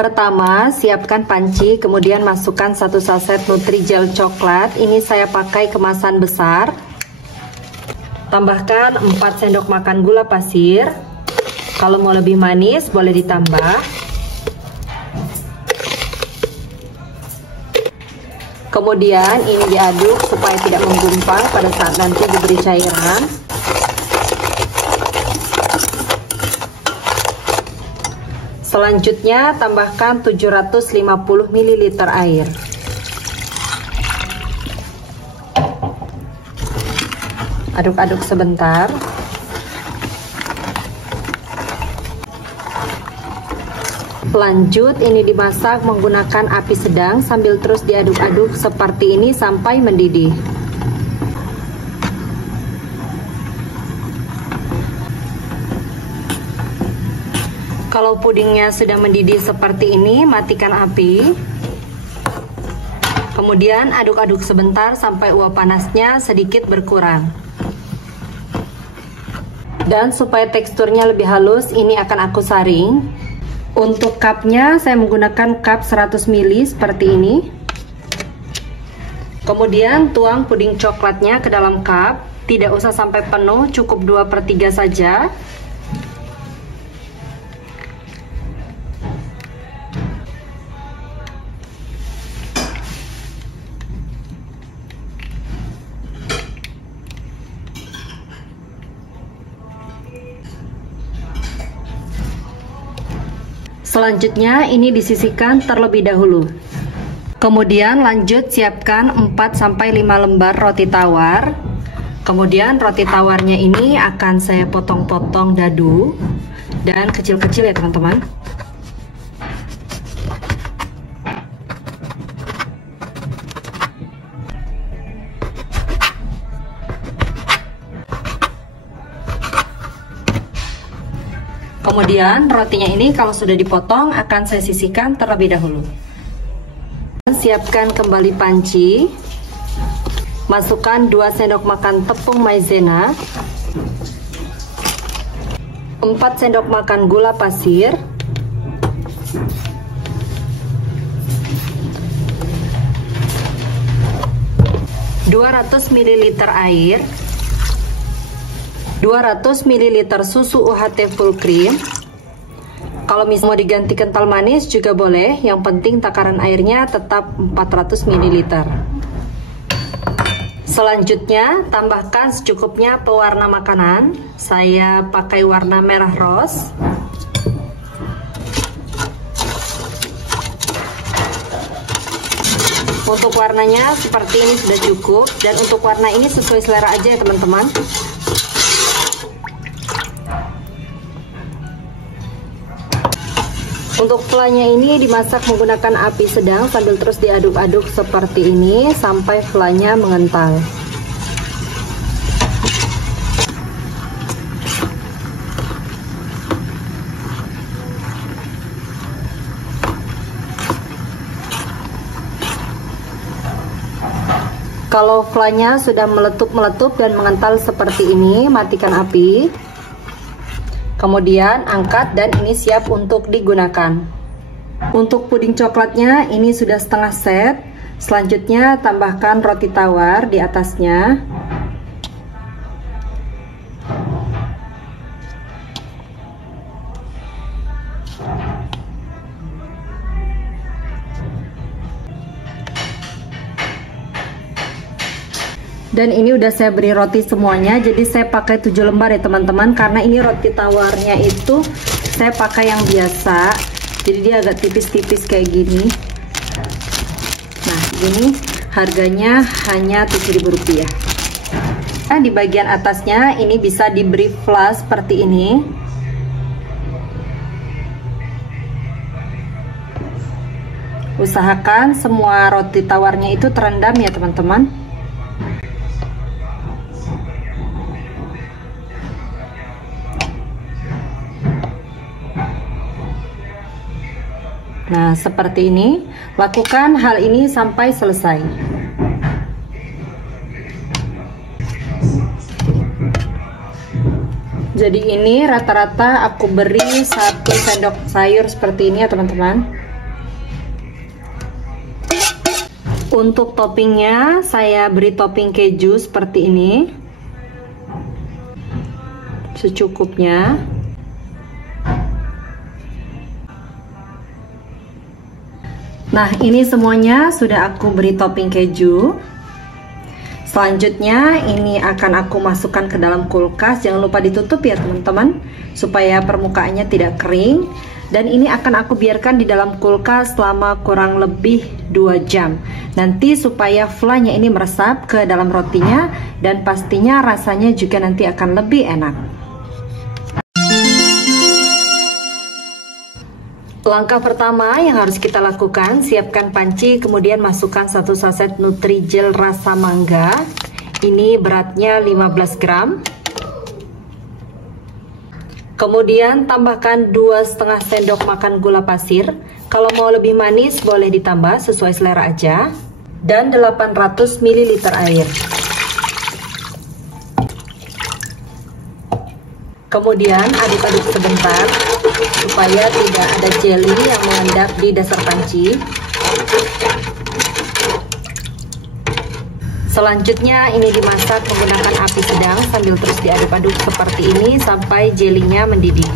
Pertama, siapkan panci, kemudian masukkan 1 saset Nutrijel coklat. Ini saya pakai kemasan besar. Tambahkan 4 sendok makan gula pasir. Kalau mau lebih manis, boleh ditambah. Kemudian ini diaduk supaya tidak menggumpal pada saat nanti diberi cairan. Selanjutnya tambahkan 750 ml air. Aduk-aduk sebentar. Lanjut ini dimasak menggunakan api sedang sambil terus diaduk-aduk seperti ini sampai mendidih. Kalau pudingnya sudah mendidih seperti ini, matikan api. Kemudian aduk-aduk sebentar sampai uap panasnya sedikit berkurang. Dan supaya teksturnya lebih halus, ini akan aku saring. Untuk cupnya saya menggunakan cup 100 ml seperti ini. Kemudian tuang puding coklatnya ke dalam cup. Tidak usah sampai penuh, cukup 2/3 saja. Selanjutnya ini disisihkan terlebih dahulu. Kemudian lanjut siapkan 4-5 lembar roti tawar. Kemudian roti tawarnya ini akan saya potong-potong dadu dan kecil-kecil ya teman-teman. Kemudian rotinya ini kalau sudah dipotong akan saya sisihkan terlebih dahulu. Siapkan kembali panci. Masukkan 2 sendok makan tepung maizena, 4 sendok makan gula pasir, 200 ml air, 200 ml susu UHT full cream. Kalau misalnya mau diganti kental manis juga boleh, yang penting takaran airnya tetap 400 ml. Selanjutnya tambahkan secukupnya pewarna makanan. Saya pakai warna merah rose. Untuk warnanya seperti ini sudah cukup, dan untuk warna ini sesuai selera aja ya teman-teman. Untuk flanya ini dimasak menggunakan api sedang sambil terus diaduk-aduk seperti ini sampai flanya mengental. Kalau flanya sudah meletup-meletup dan mengental seperti ini, matikan api. Kemudian angkat dan ini siap untuk digunakan. Untuk puding coklatnya ini sudah setengah set. Selanjutnya tambahkan roti tawar di atasnya. Dan ini udah saya beri roti semuanya, jadi saya pakai 7 lembar ya teman-teman, karena ini roti tawarnya itu saya pakai yang biasa, jadi dia agak tipis-tipis kayak gini. Nah ini harganya hanya Rp7.000. Nah, di bagian atasnya ini bisa diberi flash seperti ini. Usahakan semua roti tawarnya itu terendam ya teman-teman. Nah, seperti ini. Lakukan hal ini sampai selesai. Jadi ini rata-rata aku beri 1 sendok sayur seperti ini ya teman-teman. Untuk toppingnya saya beri topping keju seperti ini, secukupnya. Nah, ini semuanya sudah aku beri topping keju. Selanjutnya ini akan aku masukkan ke dalam kulkas. Jangan lupa ditutup ya teman-teman, supaya permukaannya tidak kering. Dan ini akan aku biarkan di dalam kulkas selama kurang lebih 2 jam. Nanti supaya flanya ini meresap ke dalam rotinya, dan pastinya rasanya juga nanti akan lebih enak. Langkah pertama yang harus kita lakukan, siapkan panci, kemudian masukkan 1 saset Nutrijel rasa mangga. Ini beratnya 15 gram. Kemudian tambahkan 2,5 sendok makan gula pasir. Kalau mau lebih manis boleh ditambah sesuai selera aja. Dan 800 ml air. Kemudian aduk-aduk sebentar supaya tidak ada jelly yang mengendap di dasar panci. Selanjutnya ini dimasak menggunakan api sedang sambil terus diaduk-aduk seperti ini sampai jelinya mendidih.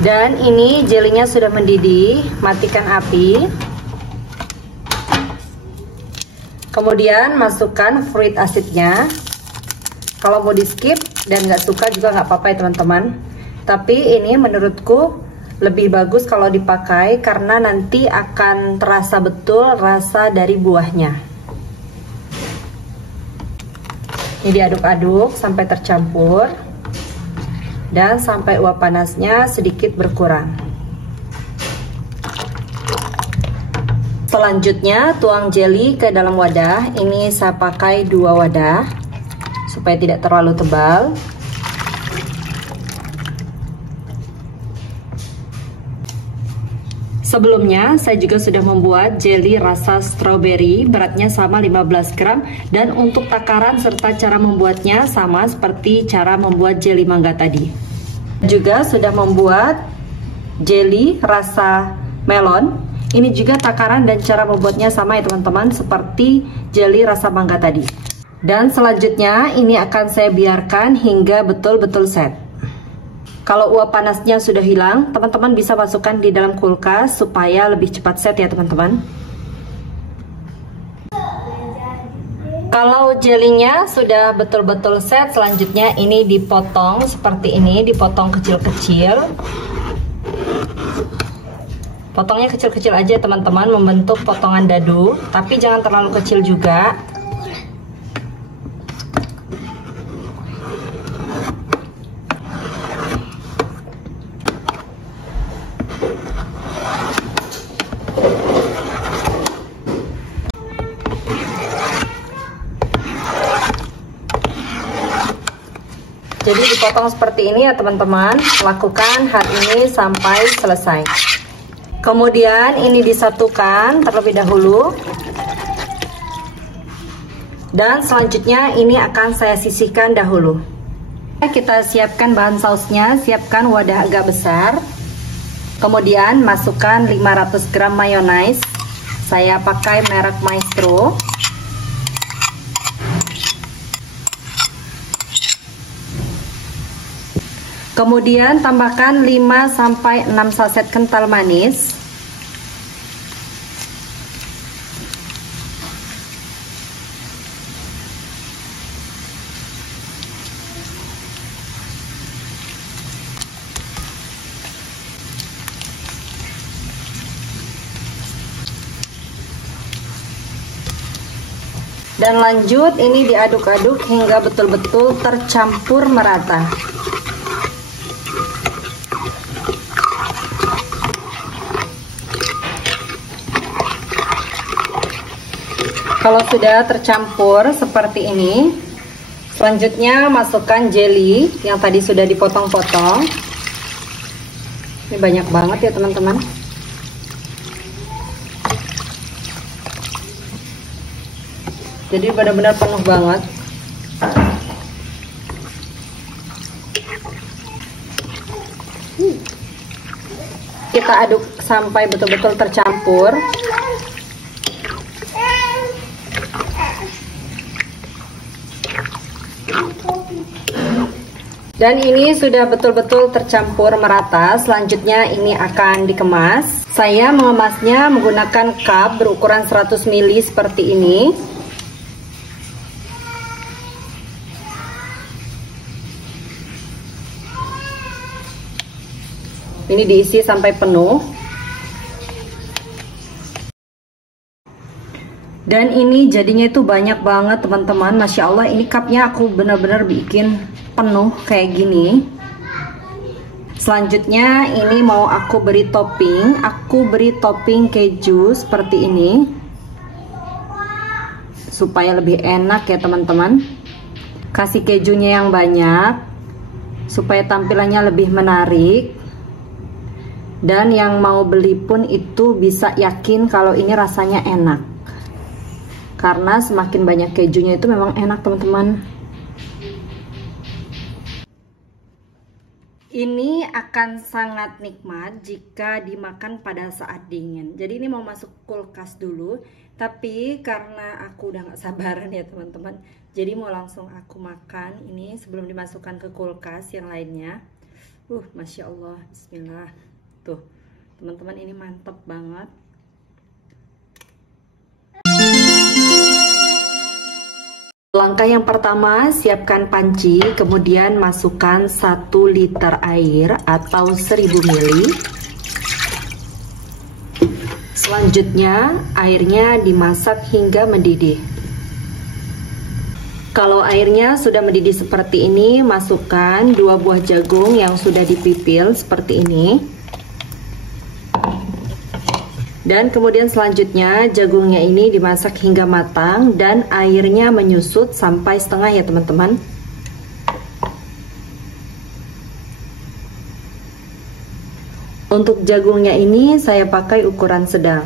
Dan ini jelinya sudah mendidih, matikan api. Kemudian masukkan fruit acidnya. Kalau mau di skip dan nggak suka juga nggak apa-apa ya teman-teman. Tapi ini menurutku lebih bagus kalau dipakai karena nanti akan terasa betul rasa dari buahnya. Ini diaduk-aduk sampai tercampur dan sampai uap panasnya sedikit berkurang. Selanjutnya tuang jelly ke dalam wadah. Ini saya pakai 2 wadah supaya tidak terlalu tebal. Sebelumnya saya juga sudah membuat jelly rasa strawberry, beratnya sama 15 gram, dan untuk takaran serta cara membuatnya sama seperti cara membuat jelly mangga tadi. Juga sudah membuat jelly rasa melon. Ini juga takaran dan cara membuatnya sama ya teman-teman, seperti jelly rasa mangga tadi. Dan selanjutnya ini akan saya biarkan hingga betul-betul set. Kalau uap panasnya sudah hilang, teman-teman bisa masukkan di dalam kulkas supaya lebih cepat set ya teman-teman. Kalau jelinya sudah betul-betul set, selanjutnya ini dipotong seperti ini, dipotong kecil-kecil. Potongnya kecil-kecil aja teman-teman, membentuk potongan dadu, tapi jangan terlalu kecil juga. Jadi dipotong seperti ini ya teman-teman. Lakukan hal ini sampai selesai. Kemudian ini disatukan terlebih dahulu. Dan selanjutnya ini akan saya sisihkan dahulu. Kita siapkan bahan sausnya. Siapkan wadah agak besar. Kemudian masukkan 500 gram mayonaise. Saya pakai merek Maestro. Kemudian tambahkan 5-6 saset kental manis. Dan lanjut ini diaduk-aduk hingga betul-betul tercampur merata. Kalau sudah tercampur seperti ini, selanjutnya masukkan jelly yang tadi sudah dipotong-potong. Ini banyak banget ya teman-teman. Jadi benar-benar penuh banget. Kita aduk sampai betul-betul tercampur. Dan ini sudah betul-betul tercampur merata. Selanjutnya ini akan dikemas. Saya mengemasnya menggunakan cup berukuran 100 ml seperti ini. Ini diisi sampai penuh. Dan ini jadinya itu banyak banget teman-teman. Masya Allah, ini cupnya aku benar-benar bikin penuh kayak gini. Selanjutnya ini mau aku beri topping. Aku beri topping keju seperti ini, supaya lebih enak ya teman-teman. Kasih kejunya yang banyak supaya tampilannya lebih menarik. Dan yang mau beli pun itu bisa yakin kalau ini rasanya enak, karena semakin banyak kejunya itu memang enak teman-teman. Ini akan sangat nikmat jika dimakan pada saat dingin. Jadi ini mau masuk kulkas dulu, tapi karena aku udah gak sabaran ya teman-teman, jadi mau langsung aku makan ini sebelum dimasukkan ke kulkas yang lainnya. Masya Allah, bismillah. Tuh teman-teman, ini mantep banget. Langkah yang pertama, siapkan panci, kemudian masukkan 1 liter air atau 1000 ml. Selanjutnya, airnya dimasak hingga mendidih. Kalau airnya sudah mendidih seperti ini, masukkan 2 buah jagung yang sudah dipipil seperti ini. Dan kemudian selanjutnya jagungnya ini dimasak hingga matang dan airnya menyusut sampai setengah ya teman-teman. Untuk jagungnya ini saya pakai ukuran sedang.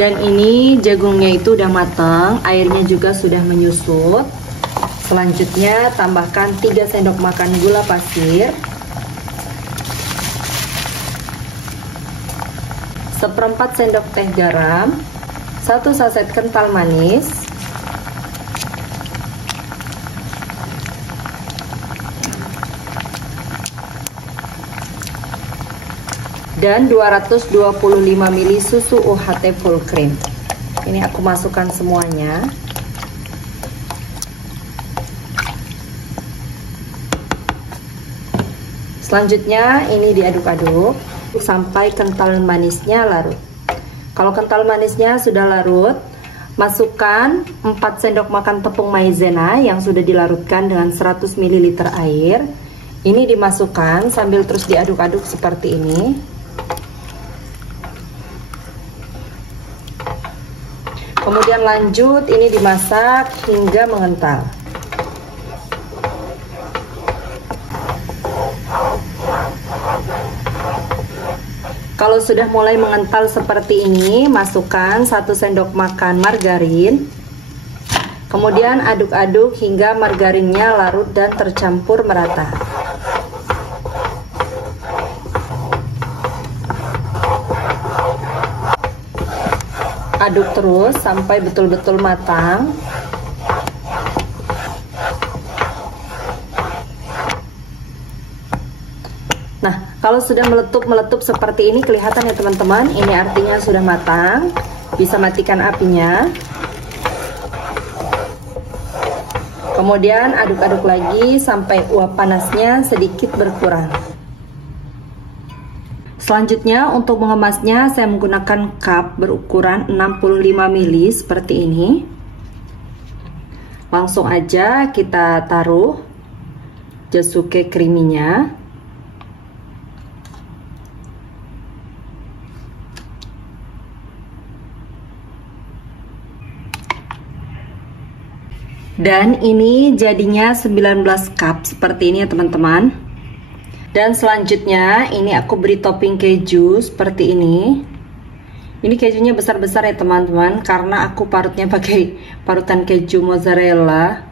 Dan ini jagungnya itu udah matang, airnya juga sudah menyusut. Selanjutnya tambahkan 3 sendok makan gula pasir, 1/4 sendok teh garam, 1 saset kental manis, dan 225 ml susu UHT full cream. Ini aku masukkan semuanya. Selanjutnya ini diaduk-aduk sampai kental manisnya larut. Kalau kental manisnya sudah larut, masukkan 4 sendok makan tepung maizena yang sudah dilarutkan dengan 100 ml air. Ini dimasukkan sambil terus diaduk-aduk seperti ini. Kemudian lanjut ini dimasak hingga mengental. Kalau sudah mulai mengental seperti ini, masukkan 1 sendok makan margarin. Kemudian aduk-aduk hingga margarinnya larut dan tercampur merata. Aduk terus sampai betul-betul matang. Nah, kalau sudah meletup seperti ini kelihatan ya teman-teman, ini artinya sudah matang. Bisa matikan apinya. Kemudian aduk-aduk lagi sampai uap panasnya sedikit berkurang. Selanjutnya untuk mengemasnya saya menggunakan cup berukuran 65 ml seperti ini. Langsung aja kita taruh jasuke creaminya. Dan ini jadinya 19 cup seperti ini ya teman-teman. Dan selanjutnya ini aku beri topping keju seperti ini. Ini kejunya besar-besar ya teman-teman, karena aku parutnya pakai parutan keju mozzarella.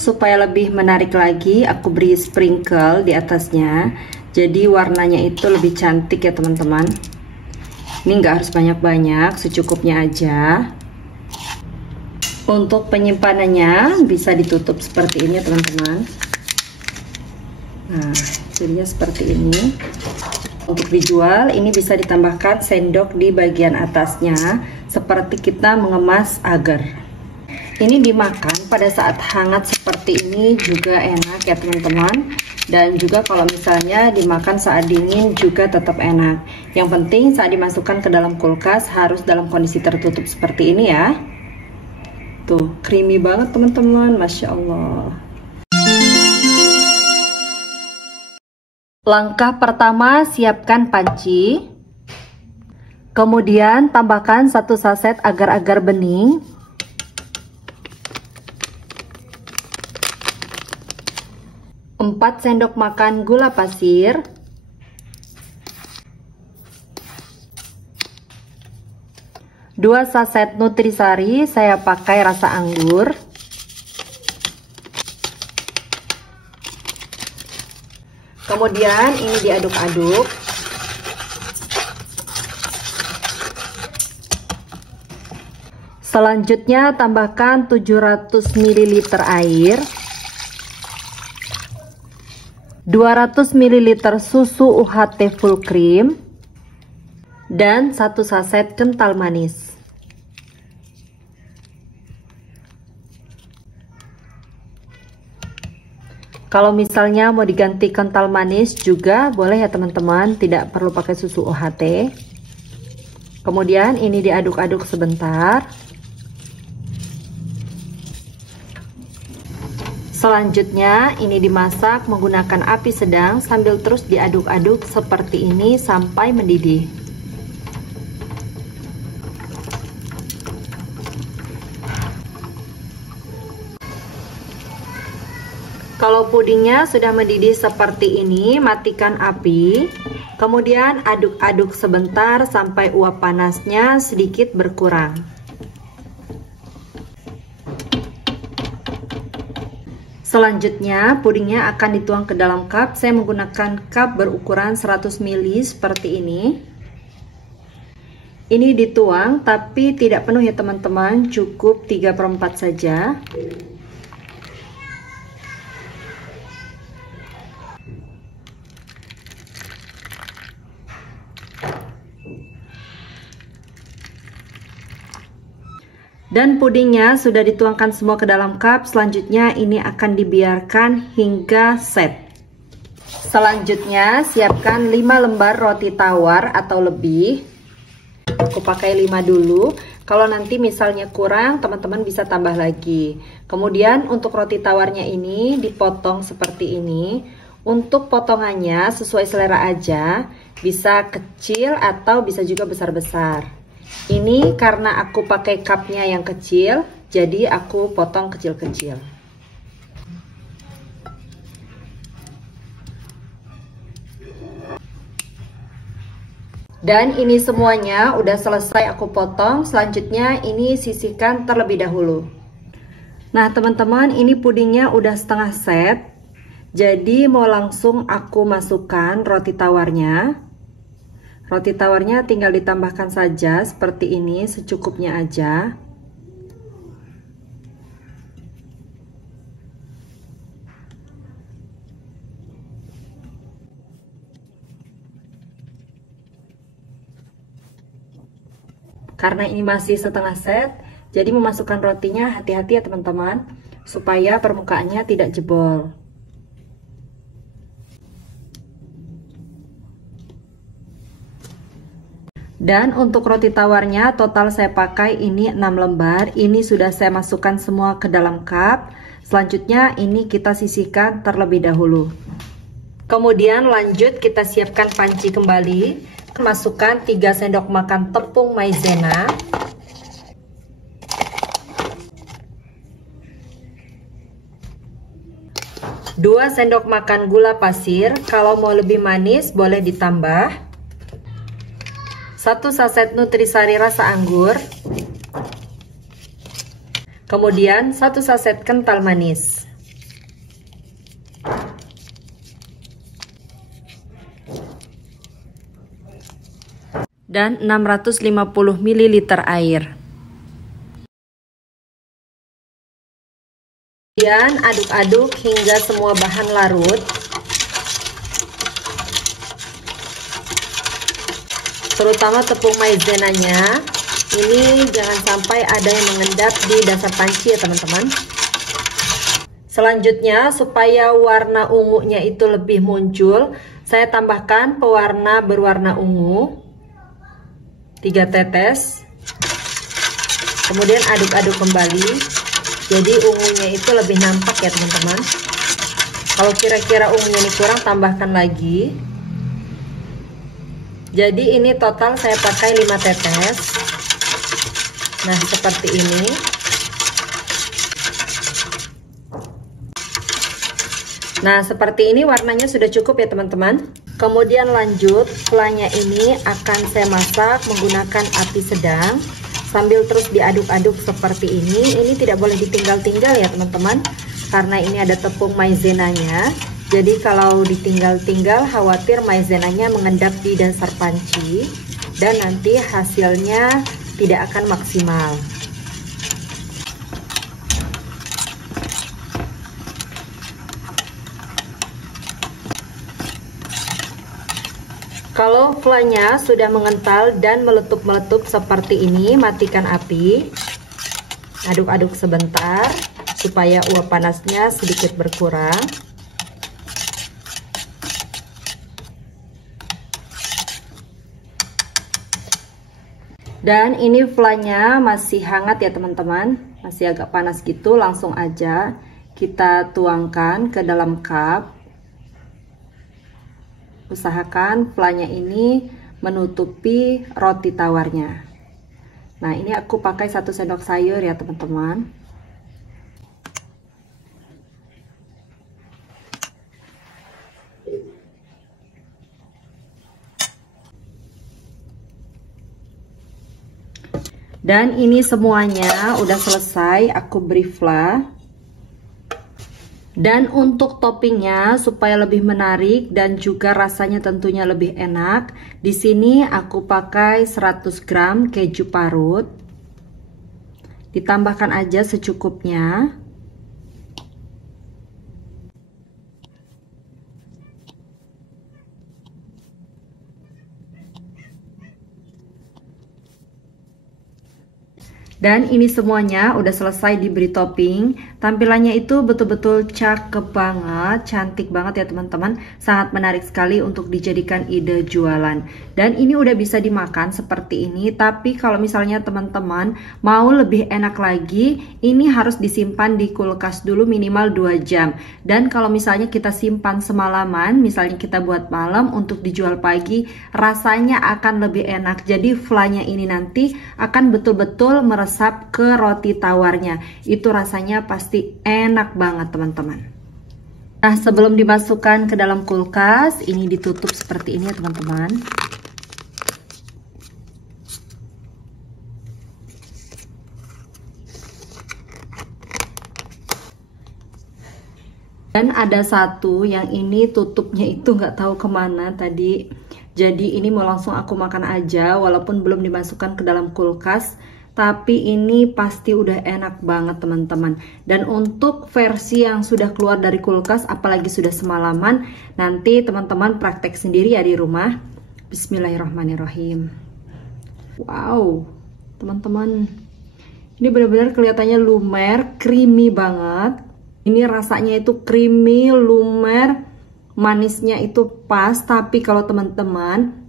Supaya lebih menarik lagi, aku beri sprinkle di atasnya, jadi warnanya itu lebih cantik ya teman-teman. Ini nggak harus banyak-banyak, secukupnya aja. Untuk penyimpanannya bisa ditutup seperti ini ya teman-teman. Nah, jadinya seperti ini. Untuk dijual, ini bisa ditambahkan sendok di bagian atasnya, seperti kita mengemas agar. Ini dimakan pada saat hangat seperti ini juga enak ya teman-teman. Dan juga kalau misalnya dimakan saat dingin juga tetap enak. Yang penting saat dimasukkan ke dalam kulkas harus dalam kondisi tertutup seperti ini ya. Tuh, creamy banget teman-teman, Masya Allah. Langkah pertama, siapkan panci. Kemudian tambahkan 1 saset agar-agar bening. Empat sendok makan gula pasir. 2 saset nutrisari, saya pakai rasa anggur. Kemudian ini diaduk-aduk. Selanjutnya tambahkan 700 ml air, 200 ml susu UHT full cream, dan 1 saset kental manis. Kalau misalnya mau diganti kental manis juga boleh ya teman-teman, tidak perlu pakai susu UHT. Kemudian ini diaduk-aduk sebentar. Selanjutnya ini dimasak menggunakan api sedang sambil terus diaduk-aduk seperti ini sampai mendidih. Kalau pudingnya sudah mendidih seperti ini, matikan api. Kemudian aduk-aduk sebentar sampai uap panasnya sedikit berkurang. Selanjutnya, pudingnya akan dituang ke dalam cup. Saya menggunakan cup berukuran 100 ml seperti ini. Ini dituang, tapi tidak penuh ya teman-teman, cukup 3/4 saja. Dan pudingnya sudah dituangkan semua ke dalam cup. Selanjutnya ini akan dibiarkan hingga set. Selanjutnya siapkan 5 lembar roti tawar atau lebih. Aku pakai 5 dulu. Kalau nanti misalnya kurang, teman-teman bisa tambah lagi. Kemudian untuk roti tawarnya ini dipotong seperti ini. Untuk potongannya sesuai selera aja. Bisa kecil atau bisa juga besar-besar. Ini karena aku pakai cupnya yang kecil, jadi aku potong kecil-kecil. Dan ini semuanya udah selesai aku potong. Selanjutnya ini sisihkan terlebih dahulu. Nah teman-teman, ini pudingnya udah setengah set. Jadi mau langsung aku masukkan roti tawarnya. Roti tawarnya tinggal ditambahkan saja seperti ini, secukupnya aja. Karena ini masih setengah set, jadi memasukkan rotinya hati-hati ya teman-teman, supaya permukaannya tidak jebol. Dan untuk roti tawarnya total saya pakai ini 6 lembar. Ini sudah saya masukkan semua ke dalam cup. Selanjutnya ini kita sisihkan terlebih dahulu. Kemudian lanjut kita siapkan panci kembali. Masukkan 3 sendok makan tepung maizena. Dua sendok makan gula pasir. Kalau mau lebih manis boleh ditambah. 1 saset nutrisari rasa anggur, kemudian 1 saset kental manis, dan 650 ml air. Kemudian aduk-aduk hingga semua bahan larut. Terutama tepung maizenanya, ini jangan sampai ada yang mengendap di dasar panci ya teman-teman. Selanjutnya, supaya warna ungunya itu lebih muncul, saya tambahkan pewarna berwarna ungu 3 tetes. Kemudian aduk-aduk kembali, jadi ungunya itu lebih nampak ya teman-teman. Kalau kira-kira ungunya ini kurang, tambahkan lagi. Jadi ini total saya pakai 5 tetes. Nah, seperti ini. Nah, seperti ini warnanya sudah cukup ya teman-teman. Kemudian lanjut, flanya ini akan saya masak menggunakan api sedang sambil terus diaduk-aduk seperti ini. Ini tidak boleh ditinggal-tinggal ya teman-teman, karena ini ada tepung maizenanya. Jadi kalau ditinggal-tinggal khawatir maizenanya mengendap di dasar panci dan nanti hasilnya tidak akan maksimal. Kalau flanya sudah mengental dan meletup-meletup seperti ini, matikan api. Aduk-aduk sebentar supaya uap panasnya sedikit berkurang. Dan ini flanya masih hangat ya teman-teman, masih agak panas gitu. Langsung aja kita tuangkan ke dalam cup. Usahakan flanya ini menutupi roti tawarnya. Nah, ini aku pakai 1 sendok sayur ya teman-teman. Dan ini semuanya udah selesai aku beri fla. Dan untuk toppingnya supaya lebih menarik dan juga rasanya tentunya lebih enak, di sini aku pakai 100 gram keju parut. Ditambahkan aja secukupnya. Dan ini semuanya udah selesai diberi topping. Tampilannya itu betul-betul cakep banget, cantik banget ya teman-teman. Sangat menarik sekali untuk dijadikan ide jualan. Dan ini udah bisa dimakan seperti ini. Tapi kalau misalnya teman-teman mau lebih enak lagi, ini harus disimpan di kulkas dulu minimal 2 jam. Dan kalau misalnya kita simpan semalaman, misalnya kita buat malam untuk dijual pagi, rasanya akan lebih enak. Jadi flanya ini nanti akan betul-betul meresap ke roti tawarnya. Itu rasanya pasti enak banget teman-teman. Nah, sebelum dimasukkan ke dalam kulkas, ini ditutup seperti ini ya teman-teman. Dan ada satu yang ini tutupnya itu nggak tahu kemana tadi. Jadi ini mau langsung aku makan aja walaupun belum dimasukkan ke dalam kulkas. Tapi ini pasti udah enak banget teman-teman. Dan untuk versi yang sudah keluar dari kulkas, apalagi sudah semalaman, nanti teman-teman praktek sendiri ya di rumah. Bismillahirrahmanirrahim. Wow, teman-teman, ini benar-benar kelihatannya lumer, creamy banget. Ini rasanya itu creamy, lumer, manisnya itu pas. Tapi kalau teman-teman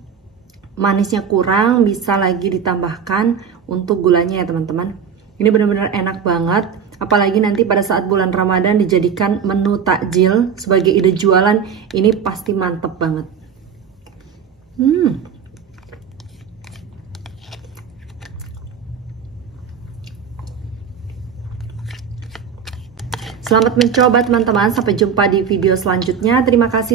manisnya kurang, bisa lagi ditambahkan untuk gulanya ya teman-teman. Ini benar-benar enak banget. Apalagi nanti pada saat bulan Ramadan dijadikan menu takjil sebagai ide jualan, ini pasti mantep banget. Selamat mencoba teman-teman. Sampai jumpa di video selanjutnya. Terima kasih.